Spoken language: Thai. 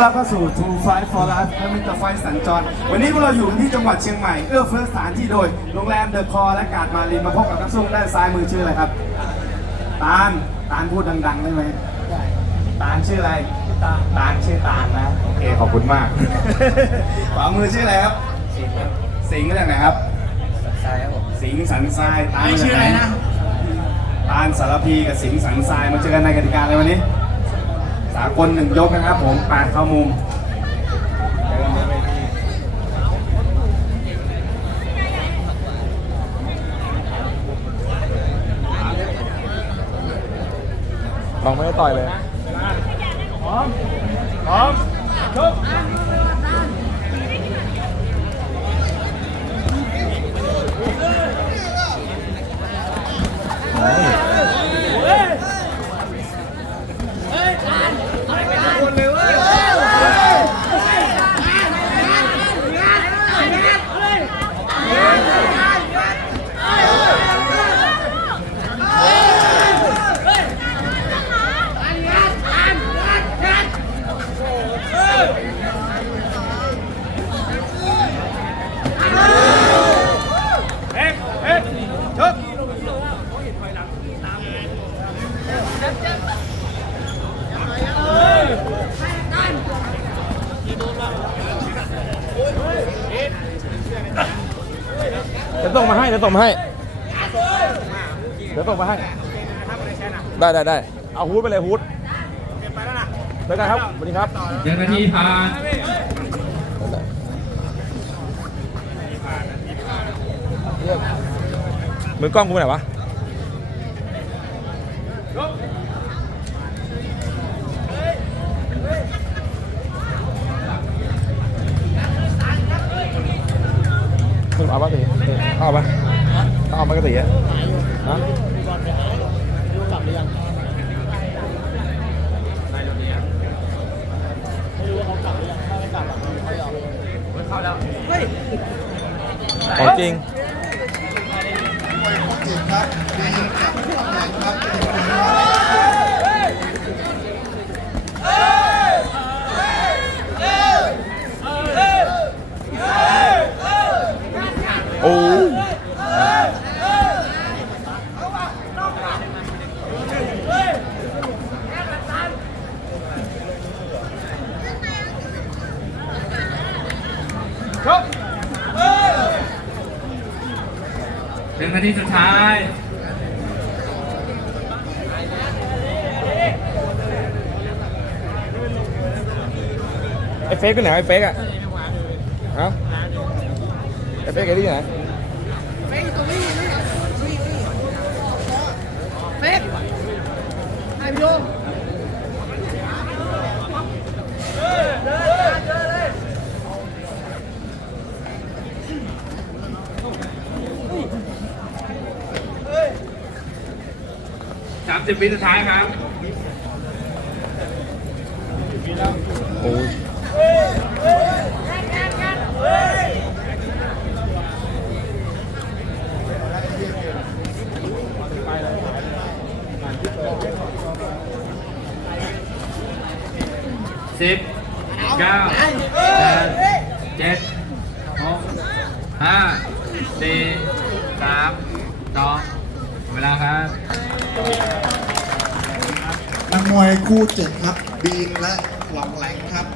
เราก็สู่ True Fight for Life และมิตรไฟสัญจร วันนี้พวกเราอยู่ที่จังหวัดเชียงใหม่ เอื้อเฟื้อสถานที่โดย โรงแรมเดอะคอและกาดมารินมาพบกับนักสู้ด้านซ้ายมือชื่ออะไรครับ ตาล ตาลพูดดังๆได้ไหมตาลชื่ออะไร ตาลตาลชื่อตาลนะ โอเค ขอบคุณมาก ขวามือชื่ออะไรครับ สิงห์มาจากไหนครับใช่ครับผมสิงห์สันทรายตาลไม่ชื่ออะไรนะตาลสารพีกับสิงห์สันทรายมาเจอกันในกติกาในวันนี้ สากลหนึ่งยกนะครับผมแปดเข้ามุมเจอกันบนเวทีลองไม่ได้ต่อยเลยเดี๋ย ส่งมาให้เดี๋ยวส่งมาให้เดี๋ยวส่งมาให้ ได้ได้ได้เอาฮูดไปเลยฮูดเจอกันครับสวัสดีครับหนึ่งนาทีผ่านเรียกมือกล้องกูไปไหนวะ เอาปะตีเอาปะเอาปะกตีอะฮะของจริงโหนึ่งนาทีสุดท้ายไอ้เฟกไปไหนไอ้เฟกอะฮะไอ้เฟกไอ้ที่ไหน เฟกตรงนี้นี่นี่นี่เฟกไอ้พี่โย สามสิบวิสุดท้ายครับโอ้ยสิบเก้าแปดเจ็ดหกห้าสี่สามสองเวลาครับ มวยคู่เจ็ดครับบีนและหลองแหลงครับ